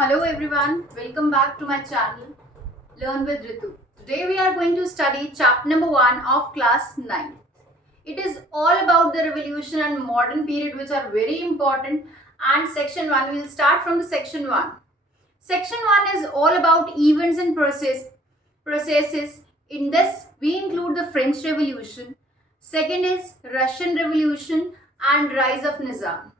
Hello everyone, welcome back to my channel Learn with Ritu. Today we are going to study chapter number 1 of class 9. It is all about the revolution and modern period which are very important, and section 1 we will start from the section 1. Section 1 is all about events and processes. In this we include the French Revolution. Second is Russian Revolution and rise of Nizam.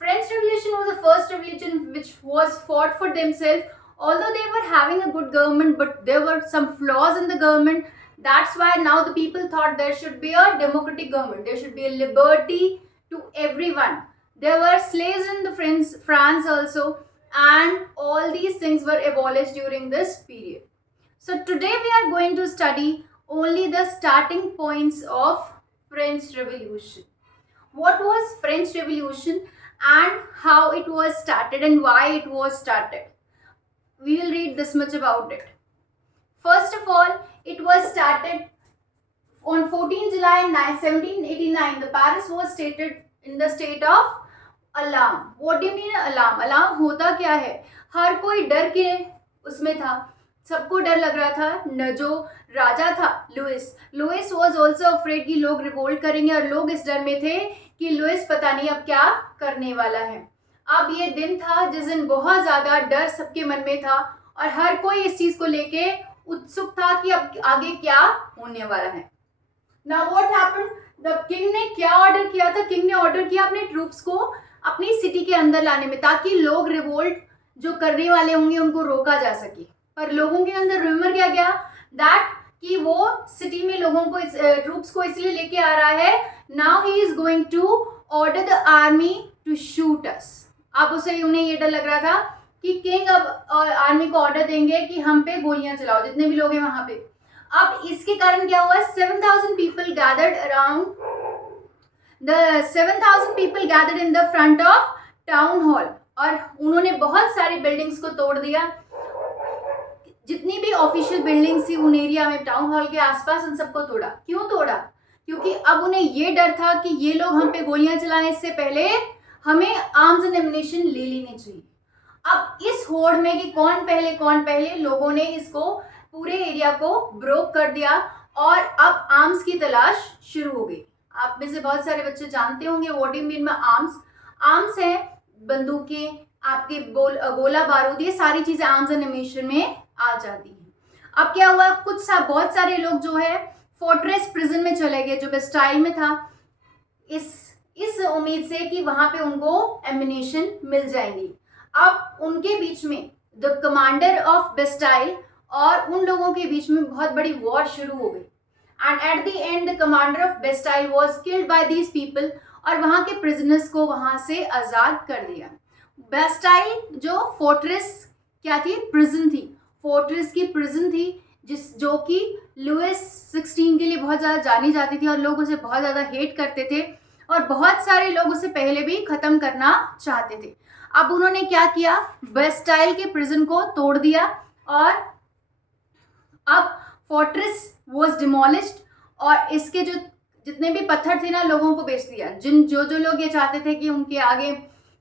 French Revolution was the first revolution which was fought for themselves. Although they were having a good government, but there were some flaws in the government. That's why now the people thought there should be a democratic government. There should be a liberty to everyone. There were slaves in the France also, and all these things were abolished during this period. So today we are going to study only the starting points of French Revolution. What was French Revolution and how it was started and why it was started? We will read this much about it. First of all, it was started on 14 July 1789. The Paris was stated in the state of alarm. What do you mean alarm? Alarm होता क्या है? हर कोई डर के उसमें था. सबको डर लग रहा था. न जो राजा था लुइस वॉज ऑल्सो अफ्रेड कि लोग रिवोल्ट करेंगे, और लोग इस डर में थे कि लुइस पता नहीं अब क्या करने वाला है. अब ये दिन था जिस दिन बहुत ज्यादा डर सबके मन में था, और हर कोई इस चीज को लेके उत्सुक था कि अब आगे क्या होने वाला है. Now what happened? The king ने क्या ऑर्डर किया था? किंग ने ऑर्डर किया अपने ट्रूप्स को अपनी सिटी के अंदर लाने में, ताकि लोग रिवोल्ट जो करने वाले होंगे उनको रोका जा सके. पर लोगों के अंदर रूमर क्या गया दैट कि वो सिटी में लोगों को ट्रूप्स को इसलिए लेके आ रहा है, now he is going to order the army to shoot us. अब उसे उन्हें ये डर लग रहा था कि किंग अब आर्मी को ऑर्डर देंगे कि हम पे गोलियां चलाओ, जितने भी लोग हैं वहां पे. अब इसके कारण क्या हुआ? 7,000 people gathered around the 7,000 people gathered in the front of town hall, और उन्होंने बहुत सारी बिल्डिंग्स को तोड़ दिया. जितनी भी ऑफिशियल बिल्डिंग्स थी उन एरिया में टाउन हॉल के आसपास, उन सबको तोड़ा. क्यों तोड़ा? क्योंकि अब उन्हें ये डर था कि ये लोग हम पे गोलियां चलाएं, इससे पहले हमें आर्म्स एंड एमिनेशन ले लेनी चाहिए. अब इस होड़ में कि कौन पहले लोगों ने इसको पूरे एरिया को ब्रोक कर दिया, और अब आर्म्स की तलाश शुरू हो गई. आप में से बहुत सारे बच्चे जानते होंगे what do you mean by arms. Arms है बंदूकें, आपके गोला बारूद, ये सारी चीजें आर्म्स एंड एमिनेशन में आ जाती है. अब क्या हुआ? बहुत सारे लोग जो है फोर्ट्रेस प्रिजन में चले गए, जो बेस्टाइल में था, इस उम्मीद से कि वहां पे उनको एमिनेशन मिल जाएंगी. अब उनके बीच में द कमांडर ऑफ बेस्टाइल और उन लोगों के बीच में बहुत बड़ी वॉर शुरू हो गई. And at the end the commander of Bastille was killed by these people, और वहां के प्रिजनर्स को वहां से आजाद कर दिया. बेस्टाइल जो फोर्ट्रेस क्या थी? प्रिजन थी. फोर्ट्रेस की प्रिजन थी जो कि लुइस 16 के लिए बहुत ज़्यादा जानी जाती थी, और लोग उसे बहुत ज़्यादा हेट करते थे, और बहुत सारे लोग उसे पहले भी ख़त्म करना चाहते थे. अब उन्होंने क्या किया? बेस्टाइल के प्रिजन को तोड़ दिया, और अब फोर्ट्रेस वाज डिमोलिश्ड, और इसके जो जितने भी पत्थर थे ना, लोगों को बेच दिया. जो लोग ये चाहते थे कि उनके आगे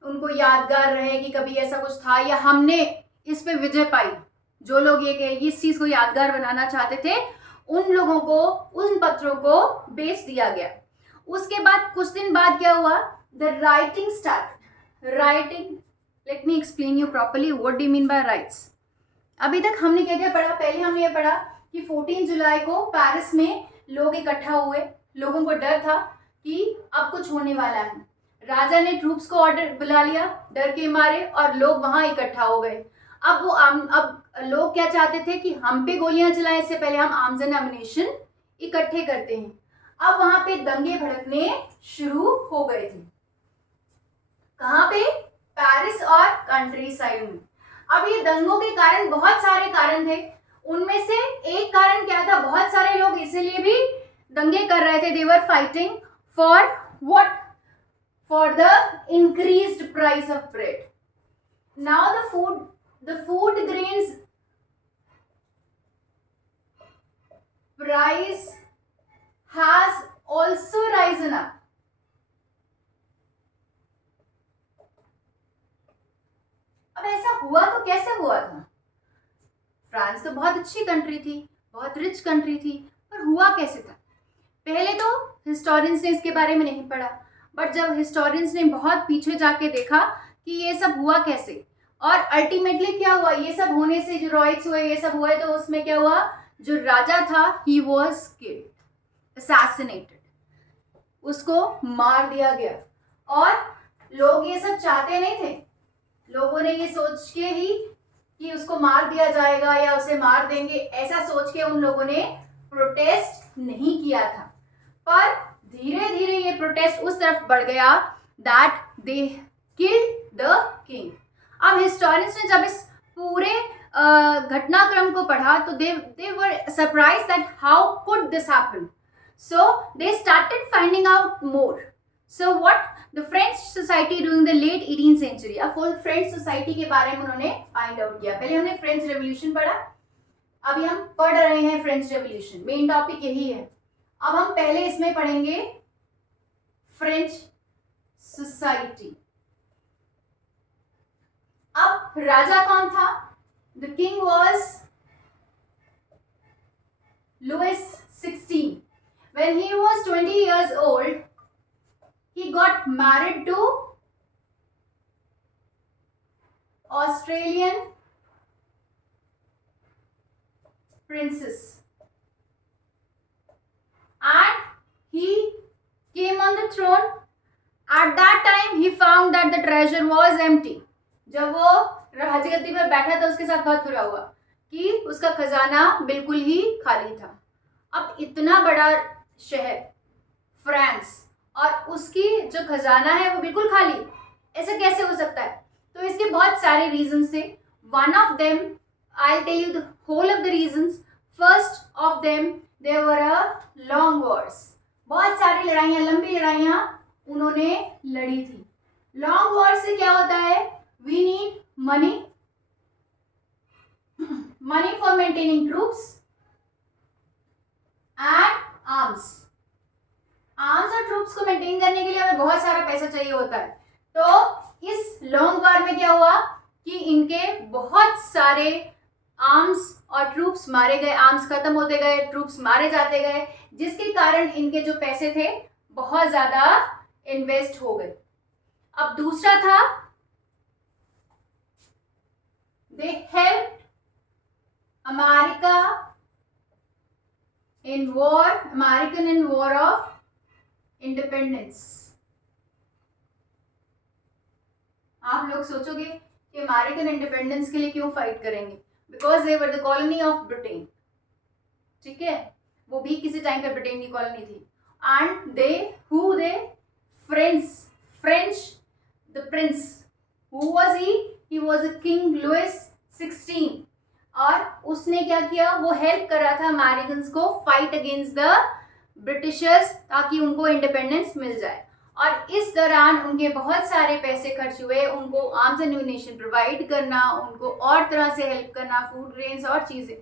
उनको यादगार रहे कि कभी ऐसा कुछ था या हमने इस पे विजय पाई, जो लोग ये इस चीज को यादगार बनाना चाहते थे, उन लोगों को उन पत्थरों को बेच दिया गया. उसके बाद कुछ दिन बाद क्या हुआ? The writing start. Writing, let me explain you properly what do you mean by rights. अभी तक हमने क्या क्या पढ़ा? पहले हमने ये पढ़ा कि 14 जुलाई को पेरिस में लोग इकट्ठा हुए. लोगों को डर था कि अब कुछ होने वाला है. राजा ने ट्रूप्स को ऑर्डर बुला लिया डर के मारे, और लोग वहां इकट्ठा हो गए. अब लोग क्या चाहते थे कि हम पे गोलियां चलाएं, इससे पहले हम आर्म्स एंड एमिनेशन इकट्ठे करते हैं. अब वहां पे दंगे भड़कने शुरू हो गए थे. कहां पे? पेरिस और कंट्री साइड में. अब ये दंगों के कारण बहुत सारे कारण थे. उनमें से एक कारण क्या था? बहुत सारे लोग इसीलिए भी दंगे कर रहे थे. They were fighting for what? For the increased price of bread. Now the food grains price has also risen up. अब ऐसा हुआ तो कैसे हुआ था? फ्रांस तो बहुत अच्छी कंट्री थी, बहुत रिच कंट्री थी, पर हुआ कैसे था? पहले तो हिस्टोरियंस ने इसके बारे में नहीं पढ़ा, बट जब हिस्टोरियंस ने बहुत पीछे जाके देखा कि ये सब हुआ कैसे और अल्टीमेटली क्या हुआ, ये सब होने से जो रॉयट्स हुए, ये सब हुए, तो उसमें क्या हुआ, जो राजा था ही वॉज किल्ड, असैसिनेटेड, उसको मार दिया गया। और लोग ये सब चाहते नहीं थे, लोगों ने ये सोच के ही कि उसको मार दिया जाएगा या उसे मार देंगे, ऐसा सोच के उन लोगों ने प्रोटेस्ट नहीं किया था। पर धीरे धीरे ये प्रोटेस्ट उस तरफ बढ़ गया that they killed the king. अब हिस्टोरियंस ने जब इस पूरे घटनाक्रम को पढ़ा तो they were surprised that how could this happen, so they started finding out more. So what the French society during the late 18th century, अब फुल फ्रेंच सोसाइटी के बारे में उन्होंने फाइंड आउट किया। पहले हमने फ्रेंच रेवोल्यूशन पढ़ा, अभी हम पढ़ रहे हैं फ्रेंच रेवोल्यूशन, मेन टॉपिक यही है। अब हम पहले इसमें पढ़ेंगे फ्रेंच सोसाइटी। अब राजा कौन था? The king was Louis XVI. When he was 20 years old, he got married to Australian princess, and he came on the throne. At that time he found that the treasure was empty. जब वो राजगद्दी पर बैठा था उसके साथ बहुत बुरा हुआ कि उसका खजाना बिल्कुल ही खाली था। अब इतना बड़ा शहर फ्रांस और उसकी जो खजाना है वो बिल्कुल खाली, ऐसा कैसे हो सकता है? तो इसके बहुत सारे रीजंस थे। One of them, I tell you the whole of the reasons. First of them, there were a long wars, बहुत सारी लड़ाइयाँ, लंबी लड़ाइयाँ उन्होंने लड़ी थी। लॉन्ग वॉर से क्या होता है? We need money, money for maintaining troops and arms. Arms और ट्रूप्स को मेंटेन करने के लिए हमें बहुत सारा पैसा चाहिए होता है। तो इस लॉन्ग वॉर में क्या हुआ कि इनके बहुत सारे आर्म्स और ट्रूप्स मारे गए, आर्म्स खत्म होते गए, ट्रूप्स मारे जाते गए, जिसके कारण इनके जो पैसे थे बहुत ज्यादा इन्वेस्ट हो गए। अब दूसरा था, they help America in war, American in war of independence. आप लोग सोचोगे कि अमेरिकन इंडिपेंडेंस के लिए क्यों फाइट करेंगे? Because they were the colony of Britain, ठीक है, वो भी किसी टाइम पे ब्रिटेन की कॉलोनी थी। And they French the prince, who was he was a king Louis 16, और उसने क्या किया, वो हेल्प कर रहा था अमेरिकन को फाइट अगेंस्ट द ब्रिटिशर्स ताकि उनको इंडिपेंडेंस मिल जाए। और इस दौरान उनके बहुत सारे पैसे खर्च हुए, उनको आर्म्स एंड एम्यूनिशन प्रोवाइड करना, उनको और तरह से हेल्प करना, फूड ग्रेन्स और चीज़ें,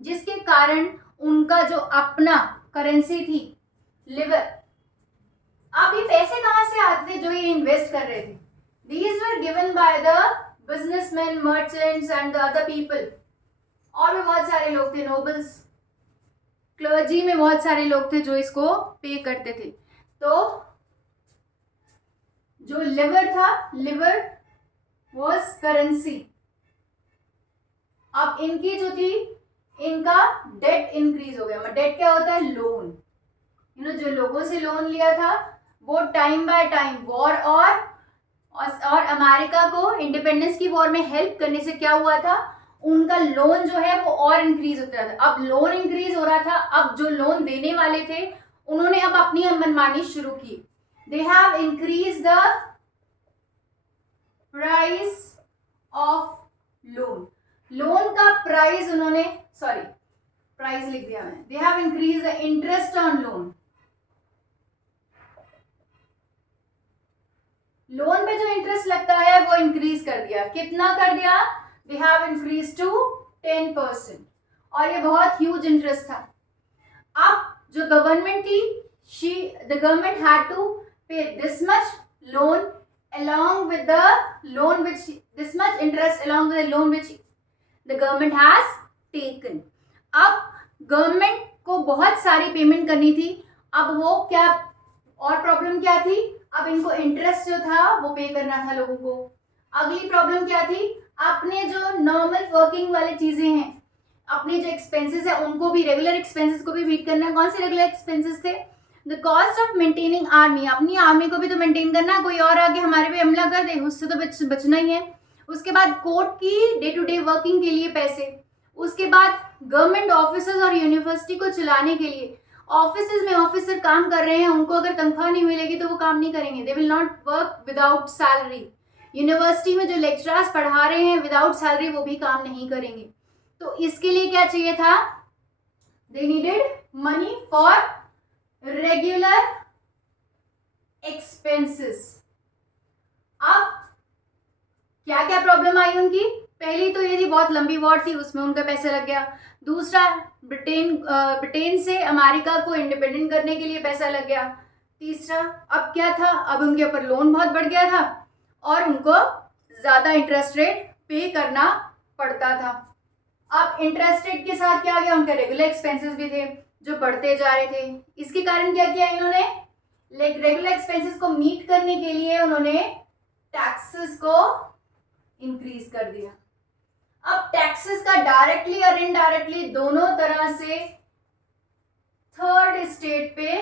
जिसके कारण उनका जो अपना करेंसी थी लिवर, अब ये पैसे कहाँ से आते थे जो ये इन्वेस्ट कर रहे थे? These were given by the businessman, merchants and the other people. और भी बहुत सारे लोग थे, नोबल्स, क्लर्जी में बहुत सारे लोग थे जो इसको पे करते थे। तो जो लिवर था, लिवर वॉज करेंसी। अब इनकी जो थी, इनका डेट इंक्रीज हो गया। डेट क्या होता है? लोन। जो लोगों से लोन लिया था वो टाइम बाय टाइम वॉर और अमेरिका को इंडिपेंडेंस की वॉर में हेल्प करने से क्या हुआ था, उनका लोन जो है वो और इंक्रीज होता था। अब लोन इंक्रीज हो रहा था, अब जो लोन देने वाले थे उन्होंने अब अपनी मनमानी शुरू की। They have increase the price of loan. Loan का प्राइस उन्होंने, सॉरी प्राइस लिख दिया मैंने, they have increase the interest on loan. Loan पे जो इंटरेस्ट लगता है वो इंक्रीज कर दिया। कितना कर दिया? They have increased to 10%, और ये बहुत ह्यूज इंटरेस्ट था। अब जो गवर्नमेंट थी, the government had to pay this much loan along with the loan which this much interest along with the loan which the government has taken. अब government को बहुत सारी पेमेंट करनी थी. अब वो क्या और प्रॉब्लम क्या थी? अब इनको इंटरेस्ट जो था वो पे करना था लोगों को. अगली प्रॉब्लम क्या थी? अपने जो नॉर्मल वर्किंग वाली चीजें हैं, अपने जो एक्सपेंसेस है उनको भी, रेगुलर एक्सपेंसेस को भी मीट करना है. कौन से रेगुलर एक्सपेंसेस थे? The cost of maintaining army. अपनी आर्मी को भी तो मेंटेन करना है, कोई और आगे हमारे पे हमला कर दे उससे तो बचना ही है. उसके बाद कोर्ट की डे टू डे वर्किंग के लिए पैसे. उसके बाद गवर्नमेंट ऑफिसर्स और यूनिवर्सिटी को चलाने के लिए, ऑफिस में ऑफिसर काम कर रहे हैं, उनको अगर तनख्वाह नहीं मिलेगी तो वो काम नहीं करेंगे. They will not work without salary. University में जो लेक्चरर्स पढ़ा रहे हैं विदाउट सैलरी वो भी काम नहीं करेंगे. तो इसके लिए क्या चाहिए था? They needed money for regular expenses. अब क्या क्या प्रॉब्लम आई उनकी? पहली तो ये थी, बहुत लंबी वॉर थी, उसमें उनका पैसा लग गया. दूसरा, ब्रिटेन से अमेरिका को इंडिपेंडेंट करने के लिए पैसा लग गया. तीसरा, अब क्या था? अब उनके ऊपर लोन बहुत बढ़ गया था और उनको ज्यादा इंटरेस्ट रेट पे करना पड़ता था. अब इंटरेस्ट रेट के साथ क्या आ गया? उनके रेगुलर एक्सपेंसेस भी थे जो बढ़ते जा रहे थे. इसके कारण क्या किया इन्होंने? रेगुलर एक्सपेंसेस को मीट करने के लिए उन्होंने टैक्सेस को इंक्रीज कर दिया. अब टैक्सेस का डायरेक्टली और इनडायरेक्टली दोनों तरह से थर्ड स्टेट पे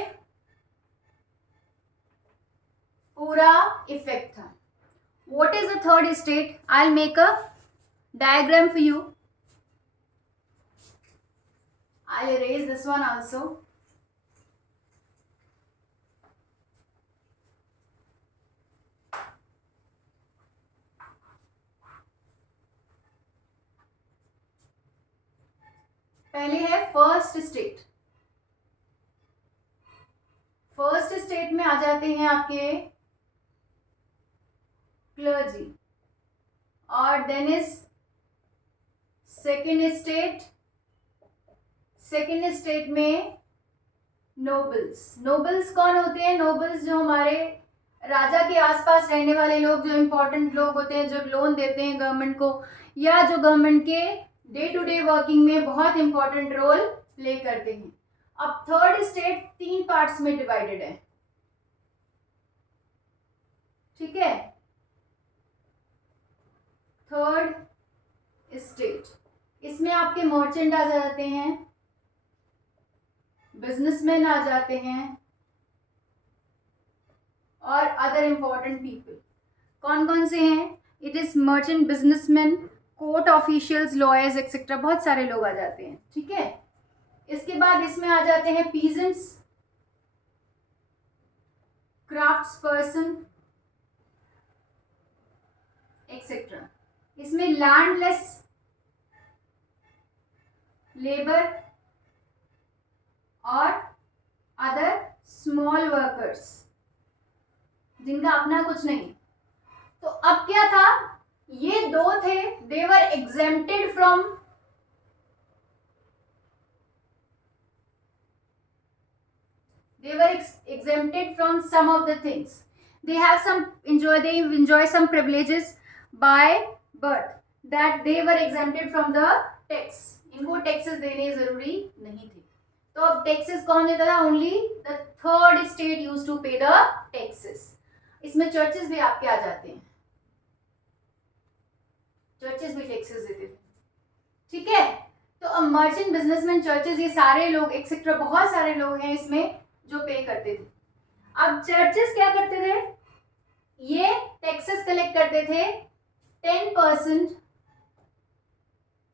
पूरा इफेक्ट था. What is the third state? I will make a diagram for you. I'll erase this one also. पहले है फर्स्ट स्टेट. फर्स्ट स्टेट में आ जाते हैं आपके क्लर्जी, और then is second state. Second state में नोबल्स. नोबल्स कौन होते हैं? नोबल्स जो हमारे राजा के आसपास रहने वाले लोग, जो इम्पोर्टेंट लोग होते हैं, जो लोन देते हैं गवर्नमेंट को, या जो गवर्नमेंट के डे टू डे वर्किंग में बहुत इंपॉर्टेंट रोल प्ले करते हैं. अब थर्ड स्टेट 3 पार्ट्स में डिवाइडेड है. ठीक है, थर्ड स्टेट, इसमें आपके मर्चेंट आ जाते हैं, बिजनेसमैन आ जाते हैं, और अदर इंपॉर्टेंट पीपल. कौन कौन से हैं? It is merchant, businessman, court officials, lawyers etcetera, बहुत सारे लोग आ जाते हैं. ठीक है, इसके बाद इसमें आ जाते हैं पीजेंट्स, क्राफ्ट्स पर्सन एक्सेट्रा. इसमें लैंडलेस लेबर और अदर स्मॉल वर्कर्स, जिनका अपना कुछ नहीं. तो अब क्या था? ये दो थे, they were exempted from some of the things. They enjoy some privileges by birth, that they were exempted from the tax. इनको टैक्सेस देने जरूरी नहीं थे. तो अब टैक्सेस कौन देता था? Only the third state used to pay the taxes. इसमें चर्चेस भी आपके आ जाते हैं, चर्चेस भी टैक्सेस देते थे. ठीक है, तो अब मर्चेंट, बिजनेसमैन, चर्चेस, ये सारे लोग एक्सेट्रा, बहुत सारे लोग हैं इसमें जो पे करते थे. अब चर्चेस क्या करते थे? ये टैक्सेस कलेक्ट करते थे 10%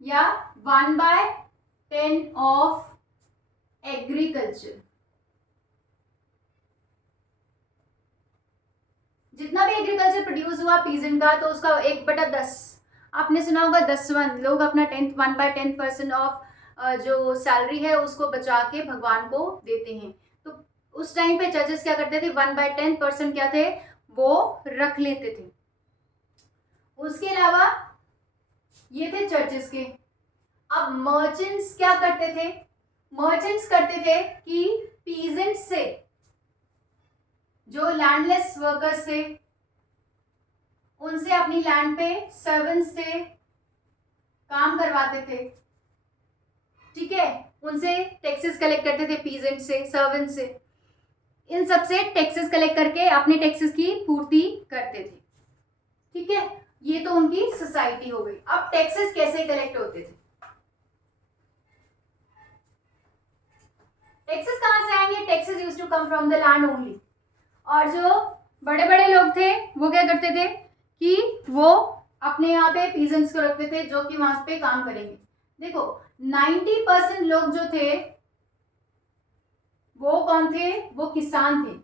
या 1/10 ऑफ एग्रीकल्चर. जितना भी एग्रीकल्चर प्रोड्यूस हुआ पीजेंट का, तो उसका 1/10, आपने सुना होगा 10 लोग अपना 1/10% ऑफ जो सैलरी है उसको बचा के भगवान को देते हैं. तो उस टाइम पे जजेस क्या करते थे? 1/10% क्या थे? वो रख लेते थे. उसके अलावा ये थे चर्चेस के. अब मर्चेंट्स क्या करते थे? मर्चेंट्स करते थे कि पीजेंट से, जो लैंडलेस वर्कर्स थे, उनसे अपनी लैंड पे सर्वेंट्स थे, काम करवाते थे, ठीक है, उनसे टैक्सेस कलेक्ट करते थे, पीजेंट से, सर्वेंट से, इन सब से टैक्सेस कलेक्ट करके अपने टैक्सेस की पूर्ति करते थे, ठीक है। ये तो उनकी सोसाइटी हो गई। अब टैक्सेस कैसे कलेक्ट होते थे? टैक्सेस कहां से आएंगे? Taxes used to come from the land only. और जो बड़े बड़े लोग थे वो क्या करते थे कि वो अपने यहाँ पे पीजेंट्स को रखते थे जो कि वहां पे काम करेंगे। देखो 90% लोग जो थे वो कौन थे? वो किसान थे,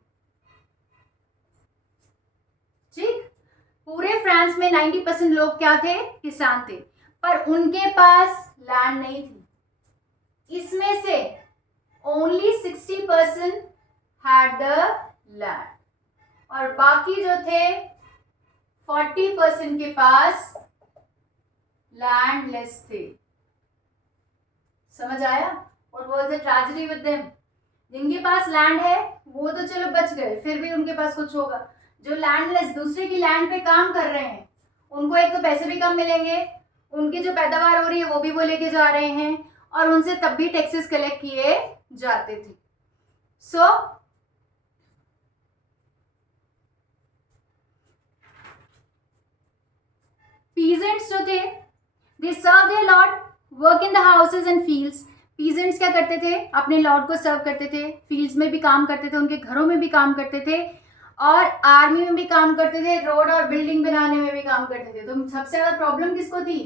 ठीक। पूरे फ्रांस में 90% लोग क्या थे? किसान थे, पर उनके पास लैंड नहीं थी। इसमें से ओनली 60% हैड द लैंड, और बाकी जो थे 40% के पास लैंडलेस थे। समझ आया? What was the tragedy with them? जिनके पास लैंड है वो तो चलो बच गए, फिर भी उनके पास कुछ होगा। जो लैंडलेस, दूसरे की लैंड पे काम कर रहे हैं, उनको एक तो पैसे भी कम मिलेंगे, उनकी जो पैदावार हो रही है वो भी वो लेके जा रहे हैं, और उनसे तब भी टैक्सेस कलेक्ट किए जाते थे। सो पीजेंट्स जो थे, they serve their lord, work in the houses and fields. Peasants क्या करते थे? अपने लॉर्ड को सर्व करते थे, फील्ड्स में भी काम करते थे, उनके घरों में भी काम करते थे, और आर्मी में भी काम करते थे, रोड और बिल्डिंग बनाने में भी काम करते थे। तो सबसे ज्यादा प्रॉब्लम किसको थी?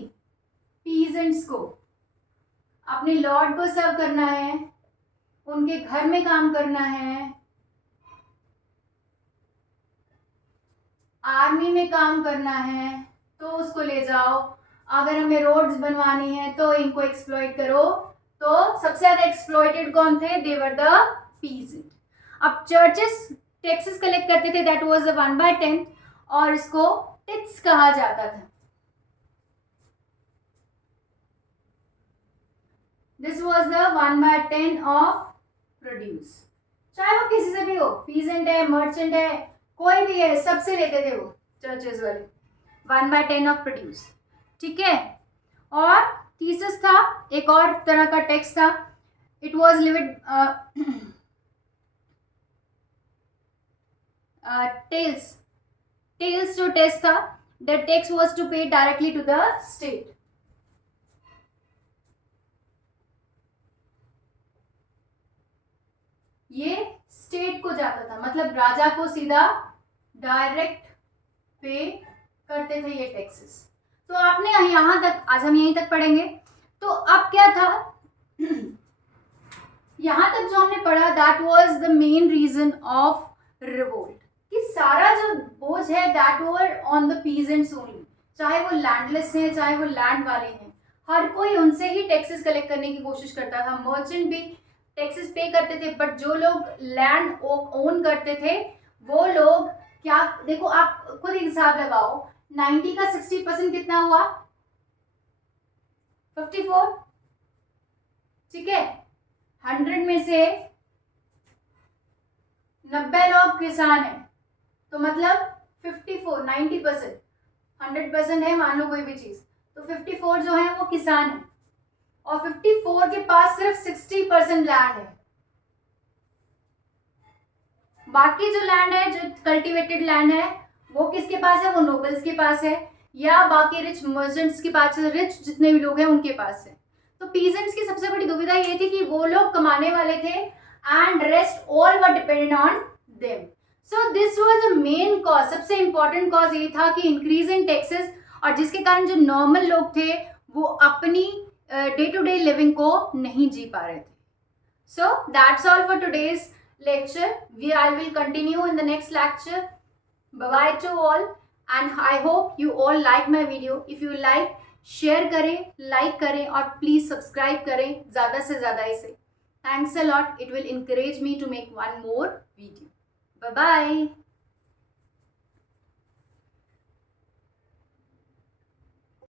पीजेंट्स को। अपने लॉर्ड को सर्व करना है, उनके घर में काम करना है, आर्मी में काम करना है, तो उसको ले जाओ। अगर हमें रोड्स बनवानी है तो इनको एक्सप्लॉइट करो। तो सबसे ज्यादा एक्सप्लॉइटेड कौन थे? They were the peasant. अब चर्चेस टैक्सेस कलेक्ट करते थे, दैट वाज द 1/10, और इसको टिट्स कहा जाता था। This was the 1/10 of produce. चाहे वो किसी से भी हो, पीजेंट है, मर्चेंट है, कोई भी है, सबसे लेते थे वो चर्चेस वाले 1/10 ऑफ प्रोड्यूस, ठीक है। और थीसिस था, एक और तरह का टैक्स था। इट वाज लिविड टेल्स जो टैक्स था, दैट टैक्स वाज टू पे डायरेक्टली टू द स्टेट। ये स्टेट को जाता था, मतलब राजा को सीधा डायरेक्ट पे करते थे ये टैक्सेस। तो आपने यहां तक, आज हम यहीं तक पढ़ेंगे। तो अब क्या था? यहां तक जो हमने पढ़ा, that was the main reason of revolt, कि सारा जो बोझ है that were on the peasants only. चाहे वो लैंडलेस हैं, चाहे वो लैंड वाले हैं, हर कोई उनसे ही टैक्सेस कलेक्ट करने की कोशिश करता था। मर्चेंट भी टैक्सेस पे करते थे, बट जो लोग लैंड ओन करते थे वो लोग क्या, देखो आप खुद हिसाब लगाओ, 90 का 60% कितना हुआ? 54, ठीक है। 100 में से 90 लोग किसान हैं, तो मतलब 54, 90%, 100% है मान लो कोई भी चीज, तो 54 जो है वो किसान है, और 54 के पास सिर्फ 60% लैंड है। बाकी जो लैंड है, जो कल्टीवेटेड लैंड है, वो किसके पास है? वो नोबल्स के पास है, या बाकी रिच मर्चेंट्स के पास है, रिच जितने भी लोग हैं उनके पास है। तो पीजेंट्स की सबसे बड़ी दुविधा ये थी कि वो लोग कमाने वाले थे, and rest all were depended on them. So this was the main cause, सबसे इंपॉर्टेंट कॉज ये था कि इंक्रीज इन टैक्सेस, और जिसके कारण जो नॉर्मल लोग थे वो अपनी डे टू डे लिविंग को नहीं जी पा रहे थे। So that's all for today's lecture. I will continue in the next lecture. Bye bye to all, and I hope you all like my video. If you like, share करें, like करें, और please subscribe करें ज़्यादा से ज़्यादा इसे. Thanks a lot. It will encourage me to make one more video. Bye bye.